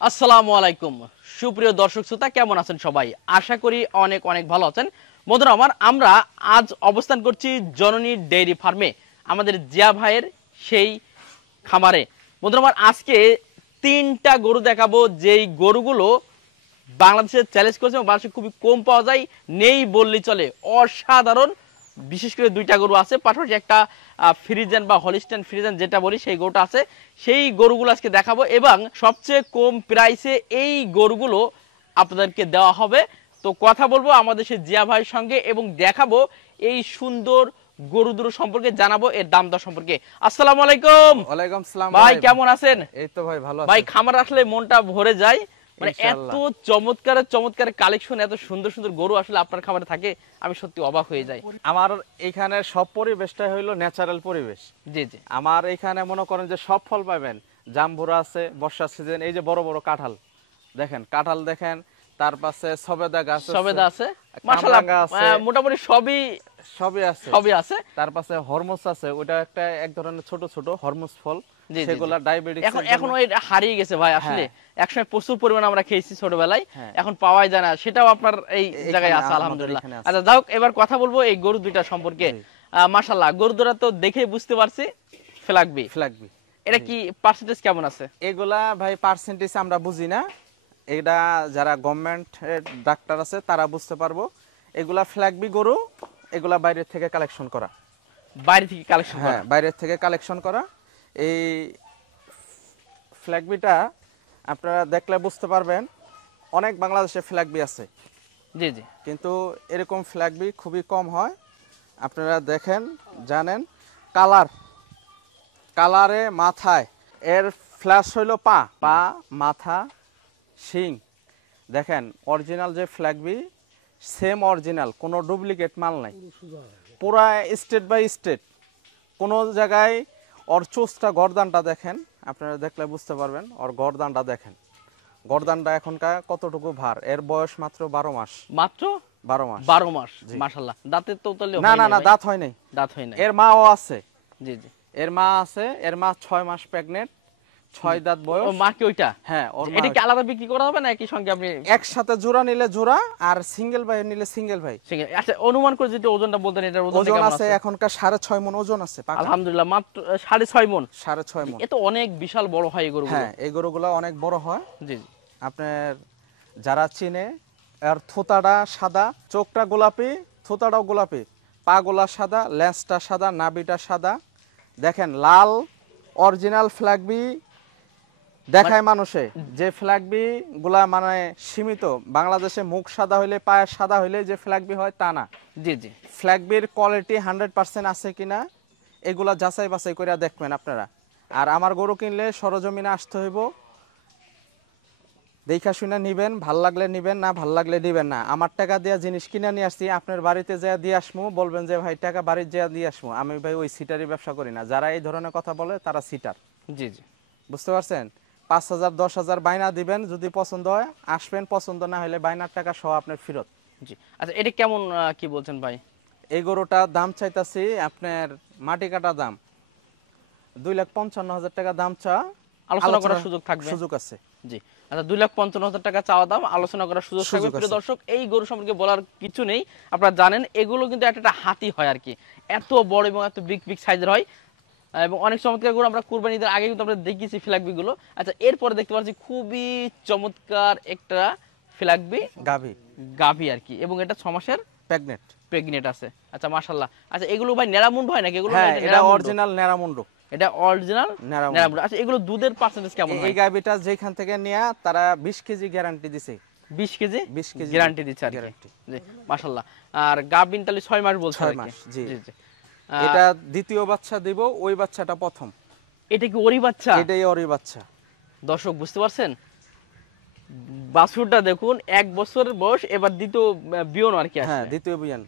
আসসালামু আলাইকুম সুপ্রিয় দর্শক শ্রোতা, কেমন আছেন সবাই? আশা করি অনেক অনেক ভালো আছেন। বন্ধুরা আমার, আমরা আজ অবস্থান করছি জননী ডেইরি ফার্মে, আমাদের জিয়া ভাইয়ের সেই খামারে। বন্ধুরা আমার, আজকে তিনটা গরু দেখাবো, যেই গরুগুলো বাংলাদেশে চ্যালেঞ্জ করেছে এবং বাংলাদেশে খুবই কম পাওয়া যায়, নেই বললেই চলে, অসাধারণ। বিশেষ করে দুইটা গরু আছে, পাশাপাশি একটা ফ্রিজেন বা হলিস্টাইন ফ্রিজেন যেটা বলি, সেই গরুটা আছে। সেই গরুগুলো আজকে দেখাবো এবং সবচেয়ে কম প্রাইসে এই গরুগুলো আপনাদেরকে দেওয়া হবে। তো কথা বলবো আমাদের সেই জিয়া ভাইয়ের সঙ্গে এবং দেখাবো এই সুন্দর গরু দুটো সম্পর্কে, জানাবো এর দাম দর সম্পর্কে। আসসালামু আলাইকুম। ওয়ালাইকুম আসসালাম ভাই, কেমন আছেন? এই তো ভাই ভালো আছি ভাই, খামার আসলে মনটা ভরে যায়, মানে এত ইনশাআল্লাহ। চমৎকার চমৎকার কালেকশন, এত সুন্দর সুন্দর গরু আসলে আপনার খামারে থাকে, আমি সত্যি অবাক হয়ে যাই। আমার এখানে সব পরিবেশটা হইলো ন্যাচারাল পরিবেশ। জি জি। আমার এখানে মনে করেন যে সব ফল পাবেন, জাম্বুরা আছে, বর্ষা সিজন, এই যে বড় বড় কাঁঠাল দেখেন, কাঁঠাল দেখেন, তার পাশে সবেদা গাছ আছে, সবেদা আছে, মাশাআল্লাহ, কামরাঙ্গা আছে, মোটামুটি সবই সবই আছে। আছে। তার পাশে হরমোস আছে, ওটা একটা এক ধরনের ছোট ছোট হরমোস ফল, জি, জি, সেগুলা ডায়াবেটিস এখন ওই হারিয়ে গেছে ভাই, আসলে একসময় প্রচুর পরিমাণে আমরা খেয়েছি ছোটবেলায়, হ্যাঁ। এখন পাওয়াই যায় না। সেটাও আপনার এই জায়গায় আছে, আমাদের আলহামদুলিল্লাহ। এখানে আছে। আচ্ছা, যাই হোক, এবার কথা বলবো এই গরু দুইটা সম্পর্কে। মাশাআল্লাহ, গরু দুটো তো দেখে বুঝতে পারছি ফ্ল্যাগবি। এটা কি পার্সেন্টেজ কেমন আছে? এগুলা ভাই পার্সেন্টেজ আমরা বুঝি না, এটা যারা গভর্নমেন্ট ডাক্তার আছে তারা বুঝতে পারবো। এগুলা ফ্ল্যাগবি গরু, এগুলা বাইরের থেকে কালেকশন করা। বাইরে থেকে কালেকশন? হ্যাঁ, বাইরের থেকে কালেকশন করা। এই ফ্ল্যাগবিটা আপনারা দেখলে বুঝতে পারবেন, অনেক বাংলাদেশে ফ্ল্যাগবি আছে, জি জি, কিন্তু এরকম ফ্ল্যাগবি খুবই কম হয়। আপনারা দেখেন, জানেন, কালারে, মাথায় এর ফ্ল্যাশ হইল পা, মাথা, শিং। দেখেন অরিজিনাল যে ফ্ল্যাগবি, সেম অরিজিনাল, কোনো ডুপ্লিকেট মাল নাই, পুরা স্টেট বাই স্টেট। কোনো জায়গায় ওর চোস্তা গরদানটা দেখেন, আপনারা দেখলে বুঝতে পারবেন। ওর গরদানটা দেখেন, গরদানটা এখনকার কতটুকু ভার, এর বয়স মাত্র 12 মাস। মাত্র 12 মাস? 12 মাস, মাশাআল্লাহ। দাঁতের তো তাহলে না, দাঁত হয় নাই। দাঁত হয় নাই। এর মাও আছে। জি জি, এর মা আছে, এর মা 6 মাস প্রেগনেন্ট, 6 দাঁত বয়স। ও মা কি ওইটা? হ্যাঁ, এটা কি আলাদা বিক্রি করা হবে না একই সঙ্গে আপনি? একসাথে জোড়া নিলে জোড়া, আর সিঙ্গেল ভাই নিলে সিঙ্গেল ভাই। আচ্ছা, অনুমান করে যদি ওজনটা বলতেন, এটার ওজন ওজন কেমন আছে আছে? এখনকার 6.5 মণ ওজন আছে পাকা। আলহামদুলিল্লাহ, মাত্র 6.5 মণ। 6.5 মণ। এ তো অনেক বিশাল বড় হয় এই গরুগুলো। হ্যাঁ, এই গরুগুলো অনেক বড় হয়। জি জি, আপনার যারা চিনে, আর থোতাটা সাদা, চোখটা গোলাপি, থোতাটাও গোলাপি, পা গোলা সাদা, লেজটা সাদা, নাভিটা সাদা। দেখেন লাল অরিজিনাল ফ্ল্যাগবি দেখায় মানুষে, যে ফ্ল্যাগবি গুলা মানে সীমিত। বাংলাদেশে মুখ সাদা হইলে, পায়ের সাদা হইলে যে ফ্ল্যাগবি হয় তা না। জি জি, ফ্ল্যাগবির কোয়ালিটি 100% আছে কিনা এগুলা যাচাই বাছাই করে দেখবেন আপনারা। আর আমার গরু কিনলে সরজমিনে আসতে হইব, দেখা শুনে নিবেন, ভাল লাগলে নিবেন, না ভাল লাগলে নিবেন না। আমার টাকা দিয়ে জিনিস কিনে নিয়ে আসছি, আপনার বাড়িতে যা দিয়ে আসবো, বলবেন যে ভাই টাকা বাড়িতে যা দিয়ে আসবো। আমি ভাই ওই সিটারি ব্যবসা করি না। যারা এই ধরনের কথা বলে তারা সিটার। জি জি, বুঝতে পারছেন? 5,000 10,000 বাইনা দিবেন, যদি পছন্দ হয় আসবেন, পছন্দ না হলে বাইনার টাকা সহ আপনার ফেরত। জি। আচ্ছা, এটা কেমন কি বলছেন ভাই? এই গরুটা দাম চাইতাছি আপনার মাটি কাটা দাম 2,55,000 টাকা দাম চা। আলোচনা করার সুযোগ থাকবে? সুযোগ আছে। জি। আচ্ছা, 2,55,000 টাকা চাওয়া দাম, আলোচনা করার সুযোগ থাকবে। প্রিয় দর্শক, এই গরু সম্পর্কে বলার কিছু নেই, আপনারা জানেন এগুলো কিন্তু একটা হাতি হয় আর কি, এত বড় এবং এত বিগ বিগ সাইজের হয়, এবং অনেক চমৎকার গরু আমরা কুরবানি ঈদের আগে কিন্তু আমরা দেখেছি ফ্ল্যাগবি গুলো। আচ্ছা, এরপরে দেখতে পাচ্ছি খুবই চমৎকার একটা ফ্ল্যাগবি গাভী আর কি, এবং এটা 6 মাসের প্রেগনেন্ট আছে। আচ্ছা, মাশাআল্লাহ। আচ্ছা, এগুলো ভাই নেরামুন্ড হয় নাকি? এগুলো হ্যাঁ, এটা অরিজিনাল নেরামুন্ড। এটা অরিজিনাল নেরামুন্ড। আচ্ছা, এগুলো দুধের পার্সেন্টেজ কেমন হয়? এই গাভীটা যেখান থেকে নেয়া তারা 20 কেজি গ্যারান্টি দিছে। 20 কেজি গ্যারান্টি দিচ্ছে আর কি। জি, মাশাআল্লাহ। আর গাভীন তাহলে 6 মাস বলছে আর কি। জি জি। এটা দ্বিতীয় বাচ্চা দিব, ওই বাচ্চাটা প্রথম। এটা কি ওরই বাচ্চা? এটাই ওরই বাচ্চা। দর্শক বুঝতে পারছেন, বাছুরটা দেখুন, 1 বছরের বয়স, এবার দ্বিতীয় বিয়ন আর কি আছে। হ্যাঁ, দ্বিতীয় বিয়ন।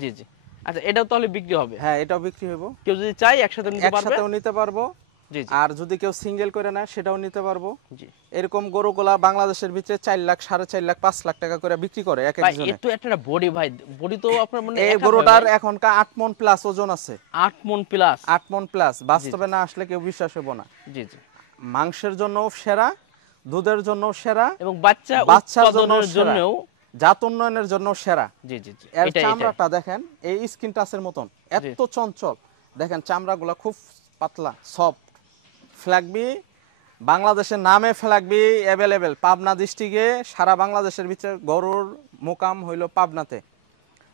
জি জি। আচ্ছা, এটাও তাহলে বিক্রি হবে? হ্যাঁ, এটাও বিক্রি হবে। কেউ যদি চাই একসাথে নিতে পারবে? একসাথেও নিতে পারবো। জি জি। আর যদি কেউ সিঙ্গেল করে নেয় সেটাও নিতে পারবো। জি। এরকম গরুগুলা বাংলাদেশের ভিতরে 4 লাখ, 4.5 লাখ, 5 লাখ টাকা করে বিক্রি করে এক একজনে। ভাই, এত একটা বডি ভাই, বডি তো আপনার মানে এই গরুটার এখনকার 8 মণ প্লাস ওজন আছে। 8 মণ প্লাস? 8 মণ প্লাস। বাস্তবে না আসলে কেউ বিশ্বাস হবে না। জি জি। মাংসের জন্য সেরা, দুধের জন্য সেরা এবং বাচ্চা বাচ্চার জন্য উৎপাদনের জন্যও জাত উন্নয়নের জন্য সেরা। জি জি জি এর এটাই চামড়াটা দেখেন এই স্কিন টাচের মতন এত চঞ্চল, দেখেন চামড়াগুলো খুব পাতলা সফট। ফ্ল্যাগবি বাংলাদেশের নামে ফ্ল্যাগবি অ্যাভেলেবেল, পাবনা ডিস্ট্রিক্টে সারা বাংলাদেশের ভিতরে গরুর মোকাম হইল পাবনাতে।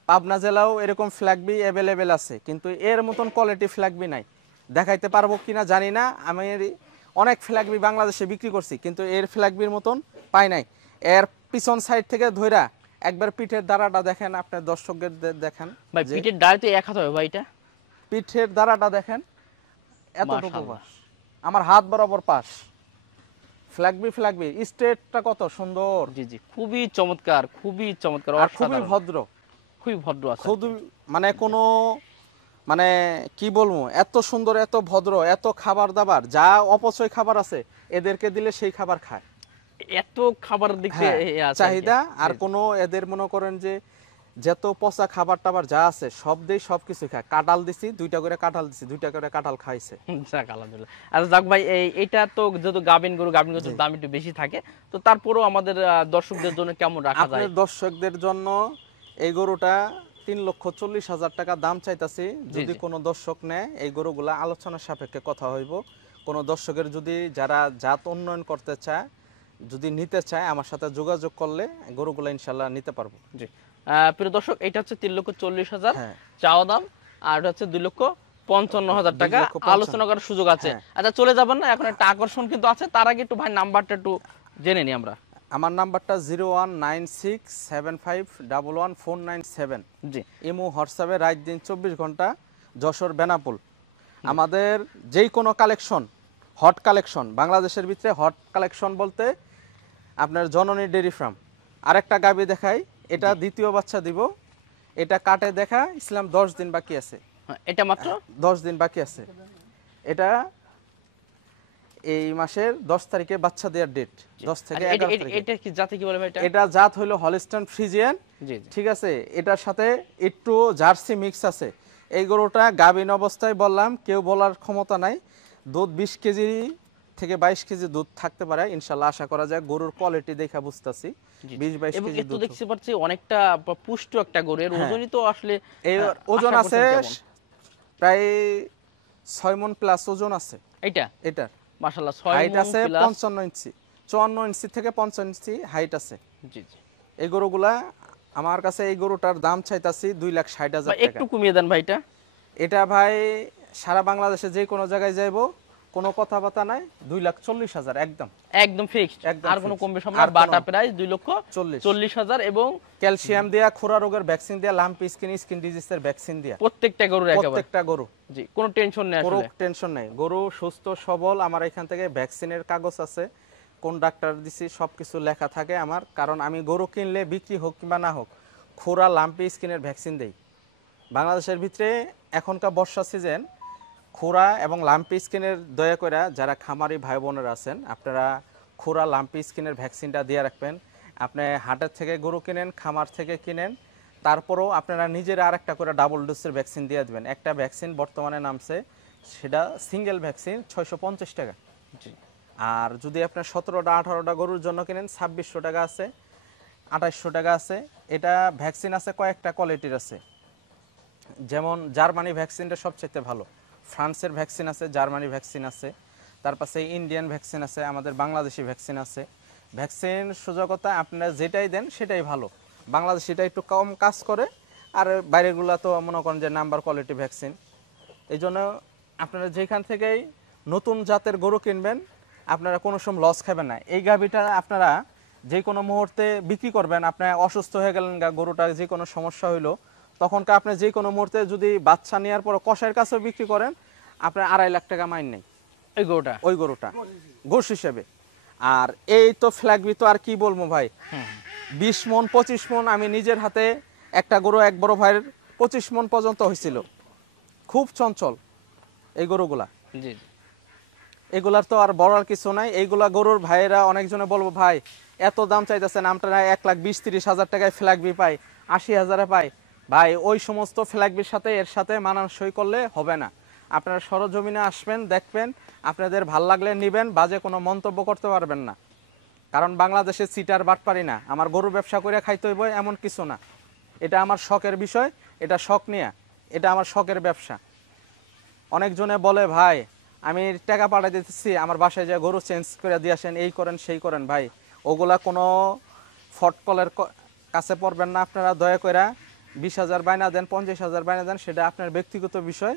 পাবনা জেলাও এরকম ফ্ল্যাগবি অ্যাভেলেবেল আছে, কিন্তু এর মতন কোয়ালিটি ফ্ল্যাগবি নাই। দেখাইতে পারবো কিনা জানি না, আমি অনেক ফ্ল্যাগবি বাংলাদেশে বিক্রি করছি, কিন্তু এর ফ্ল্যাগবির মতন পাই নাই। এর পিছন সাইড থেকে ধইরা একবার পিঠের দাঁড়াটা দেখেন, আপনার দর্শকদের দেখেন ভাই পিঠের দাঁড়াতে এক হাত হবে ভাই এটা। পিঠের দাঁড়াটা দেখেন এতটুকু মাশাআল্লাহ। পাশ, আমার হাত বরাবর পাশ। ফ্ল্যাগবি স্টেটটা কত সুন্দর, জি জি খুবই চমৎকার, খুবই চমৎকার, আর খুবই অসাধারণ, ভদ্র, খুবই ভদ্র আছে। শুধু মানে কোনো মানে কি বলবো, এত সুন্দর, এত ভদ্র, এত খাবার দাবার যা অপচয় খাবার আছে এদেরকে দিলে সেই খাবার খায়। এত খাবার দেখতে হ্যাঁ, চাহিদা। আর কোনো এদের মনে করেন যে যত পচা খাবার টাবার যা আছে সব দেই, সব কিছু খায়। কাঁঠাল দিছি 2টা করে, কাঁঠাল দিছি 2টা করে, কাঁঠাল খাইছে। যাক আলহামদুলিল্লাহ। আচ্ছা যাক ভাই, এটা তো যেহেতু গাভিন গরুর দাম একটু বেশি থাকে, তো তারপরেও আমাদের দর্শকদের জন্য কেমন রাখা যায়? আপনার দর্শকদের জন্য এই গরুটা 3,40,000 টাকা দাম চাইতাছি। যদি কোনো দর্শক নেয় এই গরুগুলা আলোচনার সাপেক্ষে কথা হইব। কোনো দর্শকের যদি যারা জাত উন্নয়ন করতে চায়, যদি নিতে চায় আমার সাথে যোগাযোগ করলে গরুগুলা ইনশাল্লাহ নিতে পারবো। জি প্রিয় দর্শক, এটা হচ্ছে 3,40,000 হ্যাঁ। চাওয়া দাম, আর এটা হচ্ছে 2,55,000 টাকা 2,55,000 আলোচনা করার সুযোগ আছে। হ্যাঁ। আচ্ছা চলে যাবেন না, এখন একটা আকর্ষণ কিন্তু আছে, তার আগে একটু ভাই নাম্বারটা একটু জেনে নি আমরা। আমার নাম্বারটা 019675111497। জি ইমো হোয়াটসঅ্যাপে রাত দিন 24 ঘন্টা, যশোর বেনাপুল। আমাদের যেই কোনো কালেকশন, হট কালেকশন, বাংলাদেশের ভিতরে হট কালেকশন বলতে আপনার জননী ডেইরি ফার্ম। আরেকটা গাবি দেখাই, এটা দ্বিতীয় বাচ্চা দিব। এটা কাটে দেখা ইসলাম 10 দিন বাকি আছে, এটা মাত্র 10 দিন বাকি আছে। এটা এই মাসের 10 তারিখে বাচ্চা দেওয়ার ডেট, 10 থেকে 11 তারিখ। এটা কি জাতি কি বলে ভাই এটা? এটা জাত হইলো হলিস্টাইন ফ্রিজিয়ান। জি জি ঠিক আছে, এটার সাথে একটু জার্সি মিক্স আছে। এই গরুটা গাভীন অবস্থায় বললাম, কেউ বলার ক্ষমতা নাই। দুধ 20 কেজি থেকে 22 কেজি দুধ থাকতে পারে ইনশাল্লাহ, আশা করা যায়। গরুর কোয়ালিটি দেখা বুঝতাছি 20-22 এবং কেজি একটু দুধ। দেখতে পাচ্ছি অনেকটা পুষ্ট একটা গরু, এর ওজনই তো আসলে এই ওজন আশা আছে করছেন কেমন? প্রায় 6 মণ প্লাস ওজন আছে এটা এটার। মাশাআল্লাহ 6 হাইট মণ আছে প্লাস। 55 ইঞ্চি, 54 ইঞ্চি থেকে 55 ইঞ্চি হাইট আছে। জি জি এই গরুগুলা আমার কাছে, এই গরুটার দাম চাইতাছি 2,60,000 ভাই টাকা। একটু কমিয়ে দেন ভাই এটা। এটা ভাই সারা বাংলাদেশে যে কোনো জায়গায় যাইবো, কোনো কথাবার্তা নাই, 2,40,000 একদম, একদম ফিক্সড, একদম আর কোনো fixed। কম বেশি হবে আর না। কোনো- বাটা প্রাইস 2,40,000 এবং ক্যালসিয়াম দিয়া, খুরা রোগের ভ্যাকসিন দিয়া, লাম্পি স্কিন ডিজিজের ভ্যাকসিন দিয়া প্রত্যেকটা গরুর একেবারে প্রত্যেকটা গরু, জি কোনো টেনশন নেই কোনো আসলে। টেনশন নাই। গরু সুস্থ সবল। আমার এখান থেকে ভ্যাকসিনের কাগজ আছে, কোন ডাক্তার দিছি সবকিছু লেখা থাকে আমার। কারণ আমি গরু কিনলে বিক্রি হোক কিংবা না হোক, খুরা লাম্পি স্কিনের ভ্যাকসিন দেই। বাংলাদেশের ভিতরে এখনকার বর্ষা সিজন, খুরা এবং লাম্পি স্কিনের দয়া করে যারা খামারি ভাই বোনেরা আছেন, আপনারা খুরা লাম্পি স্কিনের ভ্যাকসিনটা দিয়ে রাখবেন। আপনি হাটের থেকে গরু কিনেন, খামার থেকে কিনেন, তারপরেও আপনারা নিজেরা আরেকটা করে ডাবল ডোজের ভ্যাকসিন দিয়ে দেবেন। একটা ভ্যাকসিন বর্তমানে নামছে, সেটা সিঙ্গেল ভ্যাকসিন 650 টাকা। জি আর যদি আপনার 17টা 18টা গরুর জন্য কিনেন 2600 টাকা আছে, 2800 টাকা আছে। এটা ভ্যাকসিন আছে কয়েকটা কোয়ালিটির আছে, যেমন জার্মানি ভ্যাকসিনটা সবচেয়ে ভালো, ফ্রান্সের ভ্যাকসিন আছে, জার্মানি ভ্যাকসিন আছে, তার পাশে ইন্ডিয়ান ভ্যাকসিন আছে, আমাদের বাংলাদেশি ভ্যাকসিন আছে। ভ্যাকসিন সুযোগতা আপনারা যেটাই দেন সেটাই ভালো। বাংলাদেশিটা একটু কম কাজ করে, আর বাইরেগুলো তো মনে করেন যে নাম্বার কোয়ালিটি ভ্যাকসিন। এই জন্য আপনারা যেখান থেকেই নতুন জাতের গরু কিনবেন, আপনারা কোনো সময় লস খাবেন না। এই গাভীটা আপনারা যে কোনো মুহূর্তে বিক্রি করবেন, আপনার অসুস্থ হয়ে গেলেন, গরুটা যে কোনো সমস্যা হইলো, তখনকার আপনি যে কোনো মুহূর্তে যদি বাচ্চা নেওয়ার পর কষাইয়ের কাছেও বিক্রি করেন, আপনার 2.5 লাখ টাকা মাইন নেই এই গরুটা। ওই গরুটা গোশ হিসেবে। আর এই তো ফ্ল্যাগবি তো আর কি বলবো ভাই, 20 মণ 25 মণ আমি নিজের হাতে একটা গরু এক বড় ভাইয়ের 25 মণ পর্যন্ত হয়েছিল। খুব চঞ্চল এই গরুগুলা। জি এগুলার তো আর বলার কিছু নাই। এইগুলা গরুর ভাইয়েরা অনেকজনে বলবো ভাই এত দাম চাইতেছেন, আমরা 1,20,30,000 টাকায় ফ্ল্যাগবি পাই, 80,000-এ পাই। ভাই ওই সমস্ত ফ্ল্যাগবির সাথে এর সাথে মানানসই করলে হবে না। আপনারা সরজমিনে আসবেন, দেখবেন, আপনাদের ভাল লাগলে নেবেন, বাজে কোনো মন্তব্য করতে পারবেন না। কারণ বাংলাদেশে সিটার বাটপারি না, আমার গরু ব্যবসা করে খাইতে হইব এমন কিছু না। এটা আমার শখের বিষয়, এটা শখ নিয়ে, এটা আমার শখের ব্যবসা। অনেকজনে বলে ভাই আমি টাকা পাঠিয়ে দিতেছি, আমার বাসায় যায় গরু চেঞ্জ করে দিয়ে আসেন, এই করেন সেই করেন। ভাই ওগুলা কোনো ফটকলের কাছে পড়বেন না আপনারা। দয়া করে 20,000 বায়না দেন, 50,000 বায়না দেন, সেটা আপনার ব্যক্তিগত বিষয়।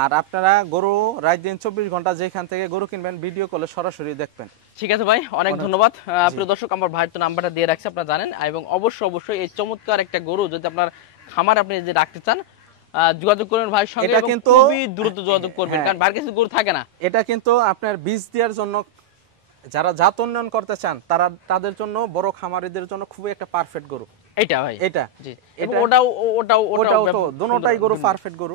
আর আপনারা গরু রাত দিন 24 ঘন্টা যেখান থেকে গরু কিনবেন ভিডিও কলে সরাসরি দেখবেন। ঠিক আছে ভাই, অনেক ধন্যবাদ। প্রিয় দর্শক, আমার ভাইয়ের তো নাম্বারটা দিয়ে রাখছি, আপনারা জানেন। এবং অবশ্যই এই চমৎকার একটা গরু যদি আপনার খামার আপনি যে রাখতে চান, যোগাযোগ করবেন ভাইয়ের সঙ্গে। এটা এবং কিন্তু খুবই দ্রুত যোগাযোগ করবেন, কারণ ভাইয়ের কাছে গরু থাকে না। এটা কিন্তু আপনার বীজ দেওয়ার জন্য, যারা জাত উন্নয়ন করতে চান তাদের জন্য, বড় খামারিদের জন্য খুবই একটা পারফেক্ট গরু এটা ভাই। এটা জি, এবং ওটাও তো দুটোটাই গরু পারফেক্ট গরু।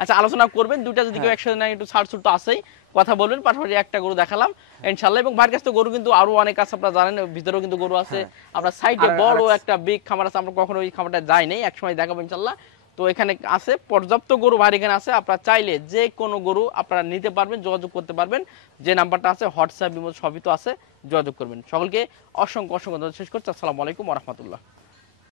আচ্ছা, আলোচনা করবেন দুইটা যদি কেউ একসাথে নেয়, একটু ছাড় তো আছেই, কথা বলবেন। পাশাপাশি একটা গরু দেখালাম ইনশাআল্লাহ। এবং ভাইয়ের কাছে তো গরু কিন্তু আরো অনেক আছে, আপনারা জানেন, ভিতরেও কিন্তু গরু আছে। আপনার সাইডে বড় একটা বিগ খামার আছে, আমরা কখনো ওই খামারটা যাই নাই, একসময় দেখাবো ইনশাআল্লাহ। তো এখানে আছে পর্যাপ্ত গরু, ভাইয়ের এখানে আছে। আপনারা চাইলে যে কোনো গরু আপনারা নিতে পারবেন, যোগাযোগ করতে পারবেন। যে নাম্বারটা আছে হোয়াটসঅ্যাপ, ইমো সবই তো আছে, যোগাযোগ করবেন। সকলকে অসংখ্য ধন্যবাদ শেষ করছি। আসসালামু আলাইকুম ওয়া রাহমাতুল্লাহ।